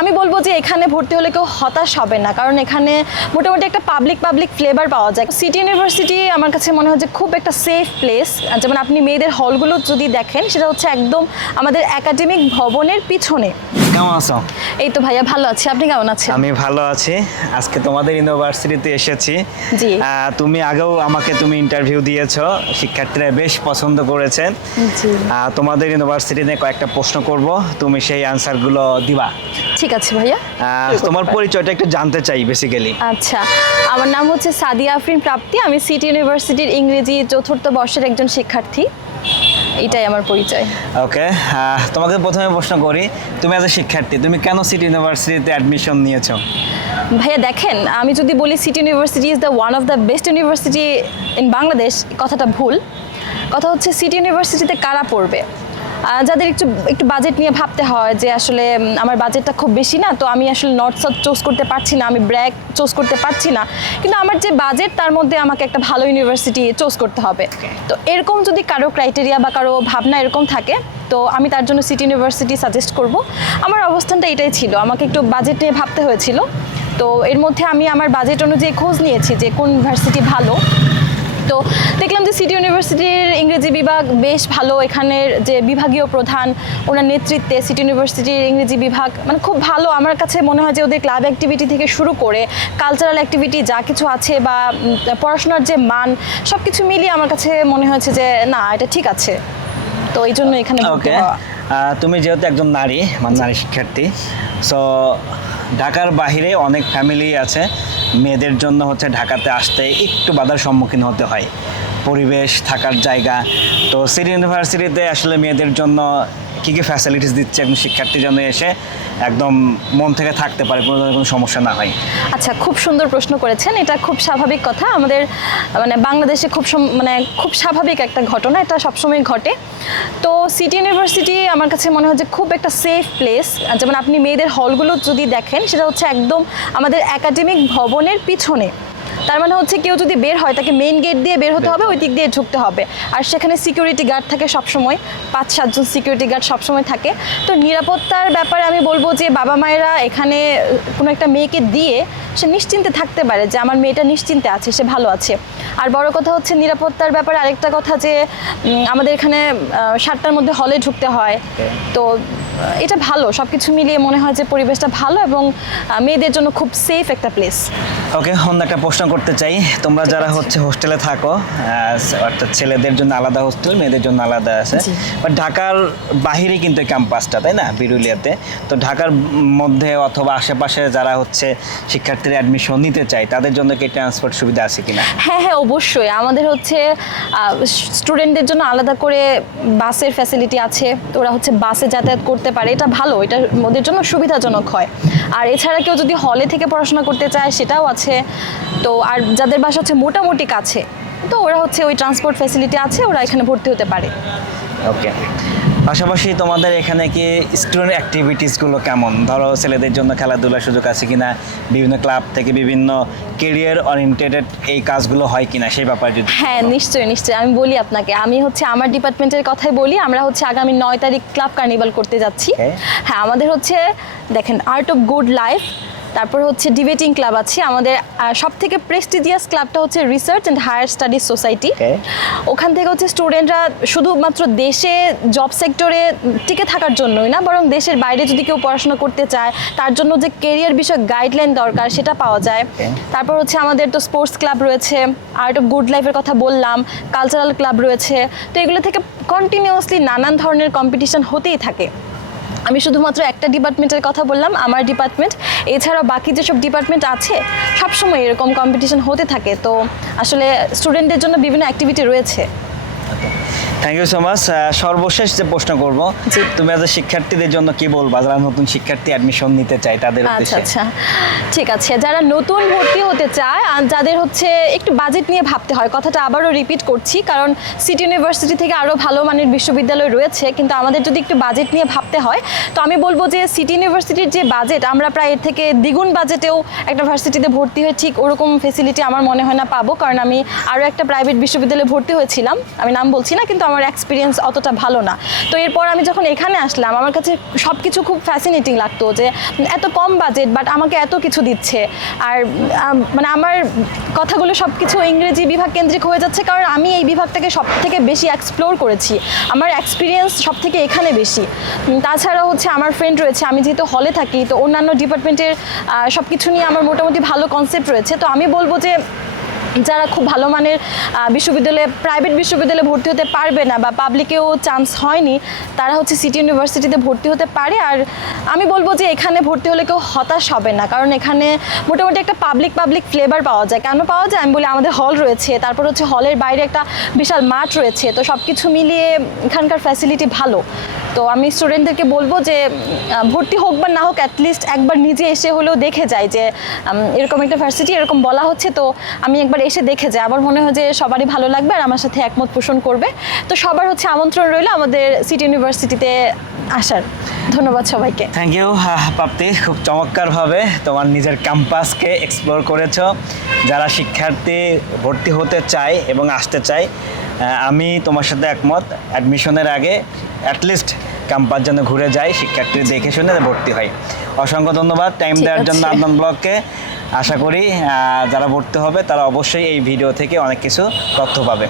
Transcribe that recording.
আমি বলব যে এখানে ভর্তি হলে কেউ হতাশ হবে না কারণ এখানে মোটামুটি একটা পাবলিক পাবলিক ফ্লেভার পাওয়া যায়। সিটি ইউনিভার্সিটি আমার কাছে মনে হয় যে খুব একটা সেফ প্লেস যেমন আপনি মেয়েদের হলগুলো যদি দেখেন সেটা হচ্ছে একদম আমাদের একাডেমিক ভবনের পিছনে। কেমন আছো? এই তো ভাইয়া ভালো আছি। আপনি কেমন আছেন? আমি ভালো আছি। আজকে তোমাদের ইউনিভার্সিটিতে এসেছি। জি। তুমি আগেও আমাকে তুমি ইন্টারভিউ দিয়েছ। শিক্ষার্থীরা বেশ পছন্দ করেছেন। তোমাদের ইউনিভার্সিটিতে কয়েকটা প্রশ্ন করব। তুমি সেই আনসারগুলো দিবা। ঠিক আছে ভাইয়া? তোমার পরিচয়টা একটু জানতে চাই বেসিক্যালি আচ্ছা আমার নাম হচ্ছে সাদিয়া আফরিন প্রাপ্তি। আমি সিটি ইউনিভার্সিটির ইংরেজি চতুর্থ বর্ষের একজন শিক্ষার্থী। এটাই আমার পরিচয়। ওকে তোমাকে প্রথমে প্রশ্ন করি তুমি এজ এ শিক্ষার্থী তুমি কেন সিটি ইউনিভার্সিটিতে অ্যাডমিশন নিয়েছো? ভাইয়া দেখেন আমি যদি বলি city university is the one of the best university in Bangladesh কথাটা ভুল। কথা হচ্ছে সিটি ইউনিভার্সিটিতে কারা পড়বে? যাদের একটু একটু বাজেট নিয়ে ভাবতে হয় যে আসলে আমার বাজেটটা খুব বেশি না তো আমি আসলে নর্থ সাউথ চুজ করতে পারছি না আমি ব্র্যাক চুজ করতে পারছি না। কিন্তু আমার যে বাজেট তার মধ্যে আমাকে একটা ভালো ইউনিভার্সিটি চুজ করতে হবে। তো এরকম যদি কারও ক্রাইটেরিয়া বা কারও ভাবনা এরকম থাকে তো আমি তার জন্য সিটি ইউনিভার্সিটি সাজেস্ট করব। আমার অবস্থানটা এটাই ছিল আমাকে একটু বাজেট নিয়ে ভাবতে হয়েছিল। তো এর মধ্যে আমি আমার বাজেট অনুযায়ী খোঁজ নিয়েছি যে কোন ইউনিভার্সিটি ভালো। তো দেখলাম যে সিটি ইউনিভার্সিটির ইংরেজি বিভাগ বেশ ভালো এখানের যে বিভাগীয় প্রধান ওনার নেতৃত্বে সিটি ইউনিভার্সিটির ইংরেজি বিভাগ মানে খুব ভালো। আমার কাছে মনে হয় যে ওদের ক্লাব অ্যাক্টিভিটি থেকে শুরু করে কালচারাল অ্যাক্টিভিটি যা কিছু আছে বা পড়াশোনার যে মান সব কিছু মিলিয়ে আমার কাছে মনে হয়েছে যে না এটা ঠিক আছে। তো এই জন্য এখানে ওকে তুমি যেহেতু একজন নারী মানে নারী শিক্ষার্থী সো ঢাকার বাইরে অনেক ফ্যামিলি আছে। মেয়েদের জন্য হচ্ছে ঢাকাতে আসতে একটু বাধার সম্মুখীন হতে হয়। পরিবেশ, থাকার জায়গা। তো সিটি ইউনিভার্সিটিতে আসলে মেয়েদের জন্য কী কী ফ্যাসিলিটিস দিচ্ছে একজন শিক্ষার্থী যেন এসে একদম মন থেকে থাকতে পারে, কোনো ধরনের কোনো সমস্যা না হয়। আচ্ছা খুব সুন্দর প্রশ্ন করেছেন। এটা খুব স্বাভাবিক কথা। আমাদের মানে বাংলাদেশে খুব মানে খুব স্বাভাবিক একটা ঘটনা। এটা সবসময় ঘটে। তো সিটি ইউনিভার্সিটি আমার কাছে মনে হয় যে খুব একটা সেফ প্লেস যেমন আপনি মেয়েদের হলগুলো যদি দেখেন, সেটা হচ্ছে একদম আমাদের একাডেমিক ভবনের পিছনে। তার মানে হচ্ছে কেউ যদি বের হয় তাকে মেইন গেট দিয়ে বের হতে হবে ওই দিক দিয়ে ঢুকতে হবে। আর সেখানে সিকিউরিটি গার্ড থাকে সবসময় পাঁচ সাতজন সিকিউরিটি গার্ড সবসময় থাকে। তো নিরাপত্তার ব্যাপারে আমি বলব যে বাবা মায়েরা এখানে কোনো একটা মেয়েকে দিয়ে সে নিশ্চিন্তে থাকতে পারে যে আমার মেয়েটা নিশ্চিন্তে আছে সে ভালো আছে। আর বড় কথা হচ্ছে নিরাপত্তার ব্যাপারে আরেকটা কথা যে আমাদের এখানে সাতটার মধ্যে হলে ঢুকতে হয়। তো এটা ভালো। সব কিছু মিলিয়ে মনে হয় যে পরিবেশটা ভালো এবং মেয়েদের জন্য খুব সেফ একটা প্লেস ওকে অন্য একটা প্রশ্ন করতে চাই। তোমরা যারা হচ্ছে হোস্টেলে থাকো অর্থাৎ ছেলেদের জন্য আলাদা হোস্টেল মেয়েদের জন্য আলাদা আছে। বাট ঢাকার বাহিরে কিন্তু এই ক্যাম্পাসটা তাই না? বিরুলিয়াতে। তো ঢাকার মধ্যে অথবা আশেপাশে যারা হচ্ছে শিক্ষার্থীরা অ্যাডমিশন নিতে চায় তাদের জন্য কি ট্রান্সপোর্ট সুবিধা আছে কিনা? হ্যাঁ হ্যাঁ অবশ্যই। আমাদের হচ্ছে স্টুডেন্টদের জন্য আলাদা করে বাসের ফ্যাসিলিটি আছে। ওরা হচ্ছে বাসে যাতায়াত করতে পারে, এটা ভালো এটা ওদের জন্য সুবিধাজনক হয়। আর এছাড়া কেউ যদি হলে থেকে পড়াশোনা করতে চায়, সেটাও আছে। তো আর যাদের বাসা হচ্ছে মোটামুটি কাছে, তো ওরা হচ্ছে ওই ট্রান্সপোর্ট ফ্যাসিলিটি আছে, ওরা এখানে ভর্তি হতে পারে। ওকে পাশাপাশি তোমাদের এখানে কি স্টুডেন্ট অ্যাক্টিভিটিসগুলো কেমন? ধরো ছেলেদের জন্য খেলাধুলার সুযোগ আছে কিনা? বিভিন্ন ক্লাব থেকে বিভিন্ন কেরিয়ার ওরিয়েন্টেড এই কাজগুলো হয় কিনা? সেই ব্যাপারে যদি হ্যাঁ নিশ্চয়ই নিশ্চয়ই। আমি বলি আপনাকে। আমি হচ্ছে আমার ডিপার্টমেন্টের কথাই বলি। আমরা হচ্ছে আগামী নয় তারিখ ক্লাব কার্নিভাল করতে যাচ্ছি। হ্যাঁ আমাদের হচ্ছে দেখেন আর্ট অফ গুড লাইফ তারপর হচ্ছে ডিবেটিং ক্লাব আছে। আমাদের সব থেকে প্রেস্টিজিয়াস ক্লাবটা হচ্ছে research and higher studies society ওখান থেকে হচ্ছে স্টুডেন্টরা শুধুমাত্র দেশে জব সেক্টরে টিকে থাকার জন্যই না বরং দেশের বাইরে যদি কেউ পড়াশোনা করতে চায় তার জন্য যে কেরিয়ার বিষয়ক গাইডলাইন দরকার সেটা পাওয়া যায়। তারপর হচ্ছে আমাদের তো স্পোর্টস ক্লাব রয়েছে আর্ট অফ গুড লাইফের কথা বললাম কালচারাল ক্লাব রয়েছে। তো এগুলো থেকে কন্টিনিউয়াসলি নানান ধরনের কম্পিটিশন হতেই থাকে। আমি শুধুমাত্র একটা ডিপার্টমেন্টের কথা বললাম, আমার ডিপার্টমেন্ট। এছাড়াও বাকি যেসব ডিপার্টমেন্ট আছে, সবসময় এরকম কম্পিটিশন হতে থাকে। তো আসলে স্টুডেন্টদের জন্য বিভিন্ন অ্যাক্টিভিটি রয়েছে। থ্যাংক ইউ সো মাচ সর্বশেষ যে প্রশ্ন করব। তুমি এজ শিক্ষার্থীদের জন্য কি বলবা? যারা নতুন শিক্ষার্থী অ্যাডমিশন নিতে চায় তাদের আচ্ছা উদ্দেশ্যে। আচ্ছা। ঠিক আছে। যারা নতুন ভর্তি হতে চায় আর যাদের হচ্ছে একটু বাজেট নিয়ে ভাবতে হয় কথাটা আবারও রিপিট করছি কারণ সিটি ইউনিভার্সিটি থেকে আরও ভালো মানের বিশ্ববিদ্যালয় রয়েছে কিন্তু আমাদের যদি একটু বাজেট নিয়ে ভাবতে হয় তো আমি বলব যে সিটি ইউনিভার্সিটির যে বাজেট আমরা প্রায় এর থেকে দ্বিগুণ বাজেটেও একটা ভার্সিটিতে ভর্তি হয়ে ঠিক ওরকম ফেসিলিটি আমার মনে হয় না পাবো কারণ আমি আরও একটা প্রাইভেট বিশ্ববিদ্যালয়ে ভর্তি হয়েছিলাম। আমি নাম বলছি না কিন্তু আমার আমার এক্সপিরিয়েন্স অতটা ভালো না। তো এরপর আমি যখন এখানে আসলাম, আমার কাছে সব কিছু খুব ফ্যাসিনেটিং লাগতো যে এত কম বাজেট বাট আমাকে এত কিছু দিচ্ছে। আর মানে আমার কথাগুলো সব কিছু ইংরেজি বিভাগ কেন্দ্রিক হয়ে যাচ্ছে, কারণ আমি এই বিভাগটাকে সব থেকে বেশি এক্সপ্লোর করেছি। আমার এক্সপিরিয়েন্স সব থেকে এখানে বেশি। তাছাড়া হচ্ছে আমার ফ্রেন্ড রয়েছে, আমি যেহেতু হলে থাকি, তো অন্যান্য ডিপার্টমেন্টের সব কিছু নিয়ে আমার মোটামুটি ভালো কনসেপ্ট রয়েছে। তো আমি বলব যে যারা খুব ভালো মানের বিশ্ববিদ্যালয়ে প্রাইভেট বিশ্ববিদ্যালয়ে ভর্তি হতে পারবে না বা পাবলিকেও চান্স হয়নি, তারা হচ্ছে সিটি ইউনিভার্সিটিতে ভর্তি হতে পারে। আর আমি বলব যে এখানে ভর্তি হলে কেউ হতাশ হবে না, কারণ এখানে মোটামুটি একটা পাবলিক পাবলিক ফ্লেভার পাওয়া যায়। কেন পাওয়া যায়? আমি বলি আমাদের হল রয়েছে, তারপর হচ্ছে হলের বাইরে একটা বিশাল মাঠ রয়েছে, তো সব কিছু মিলিয়ে এখানকার ফ্যাসিলিটি ভালো। তো আমি স্টুডেন্টদেরকে বলব যে ভর্তি হোক বা না হোক অ্যাটলিস্ট একবার নিজে এসে হলেও দেখে যায় যে এরকম একটা ভার্সিটি এরকম বলা হচ্ছে। তো আমি একবার এসে দেখে যায়। আমার মনে হয় যে সবারই ভালো লাগবে আর আমার সাথে একমত পোষণ করবে। তো সবার হচ্ছে আমন্ত্রণ রইল আমাদের সিটি ইউনিভার্সিটিতে আসার। ধন্যবাদ সবাইকে। থ্যাংক ইউ প্রাপ্তি খুব চমৎকারভাবে তোমার নিজের ক্যাম্পাসকে এক্সপ্লোর করেছ। যারা শিক্ষার্থী ভর্তি হতে চায় এবং আসতে চায় আমি তোমার সাথে একমত। অ্যাডমিশনের আগে অ্যাটলিস্ট ক্যাম্পাস যেন ঘুরে যায় শিক্ষার্থী দেখে শুনে ভর্তি হয়। অসংখ্য ধন্যবাদ। টাইম দেওয়ার জন্য। আদনান ব্লগকে আশা করি যারা ভর্তি হবে তারা অবশ্যই এই ভিডিও থেকে অনেক কিছু তথ্য পাবে।